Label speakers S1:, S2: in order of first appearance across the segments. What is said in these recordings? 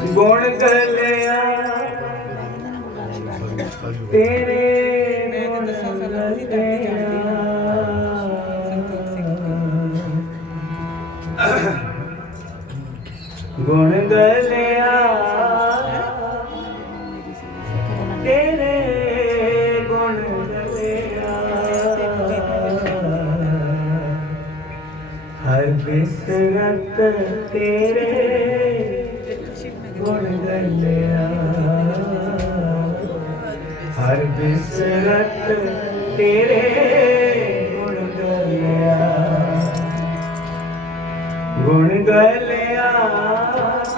S1: गुण गलिया तेरे गुण गलिया तेरे गुण गलिया हर बिसरत तेरे ਗੁਣ ਗੰਡਿਆ ਹਰ ਬਿਸਰਤ ਤੇਰੇ ਗੁਣ ਗਲਿਆ। ਗੁਣ ਗਲਿਆ,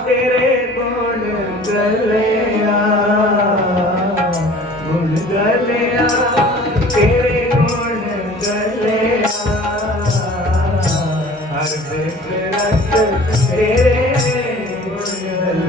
S1: ਤੇਰੇ ਗੁਣ ਗਲਿਆ। ਗੁਣ ਗਲਿਆ, ਤੇਰੇ ਗੁਣ ਗਲਿਆ। ਹਰ ਬਿਸਰਤ ਤੇਰੇ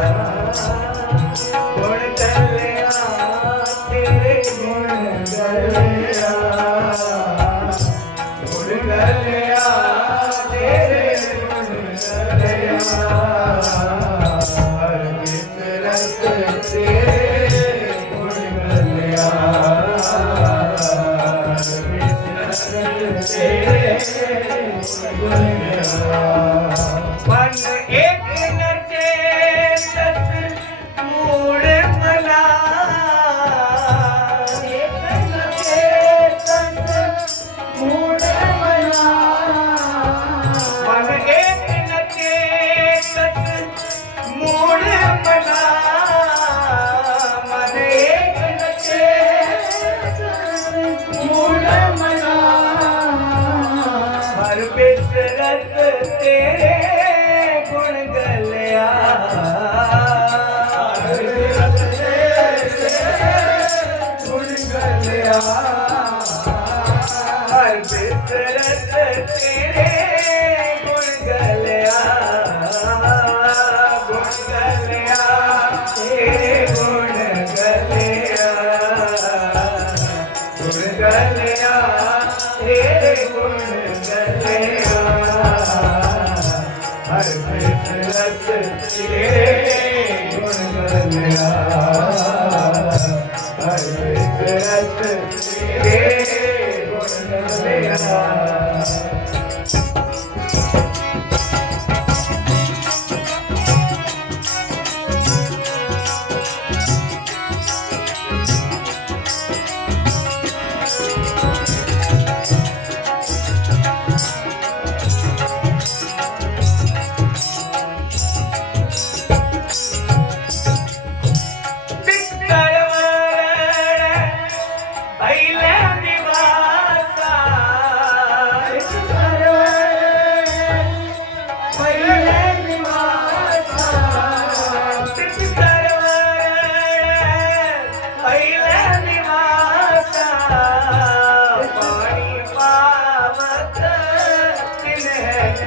S1: Don't tell. ਜਗਤ ਤੇਰੇ ਗੁਣ ਗਲਿਆ। ਹਰ ਰਤ ਤੇਰੇ ਗੁਣ ਗਲਿਆ। मेरा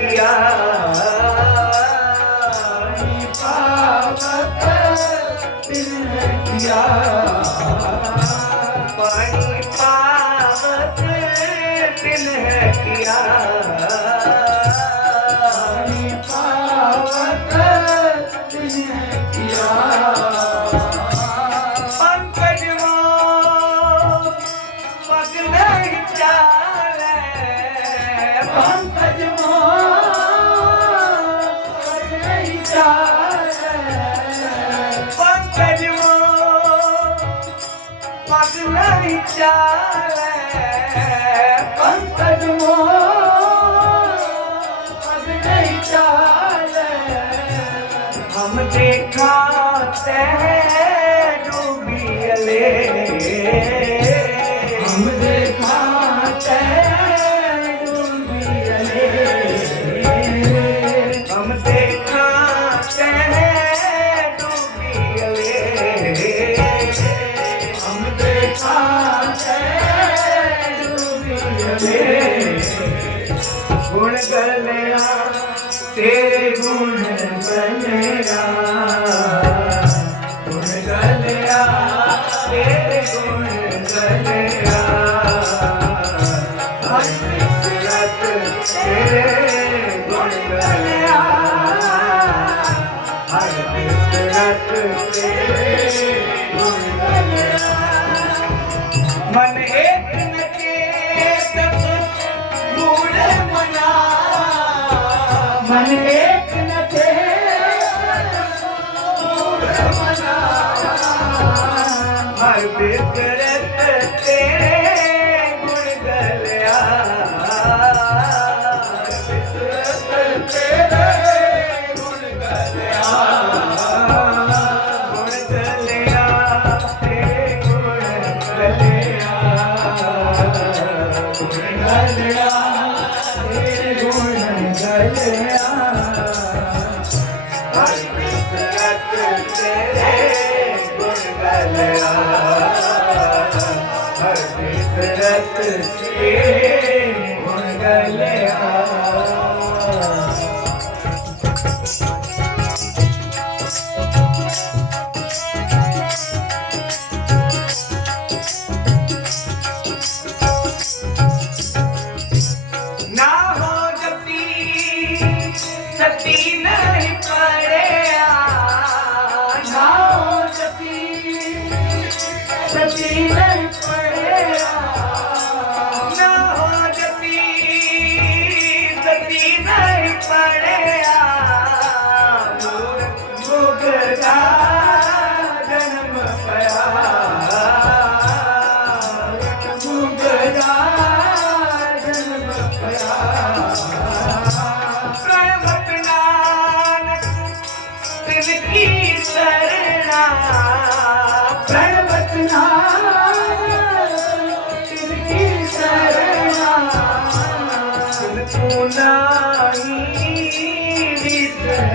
S1: किया पावत किया। चार गुण गलिया तेरे गुण गलिया गुण तेरे गुण गलिया हसरत मन एक न थे। हर देश பிறப்பு ஏ முதலே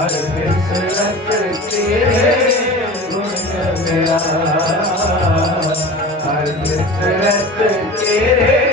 S1: हर के गुण गया के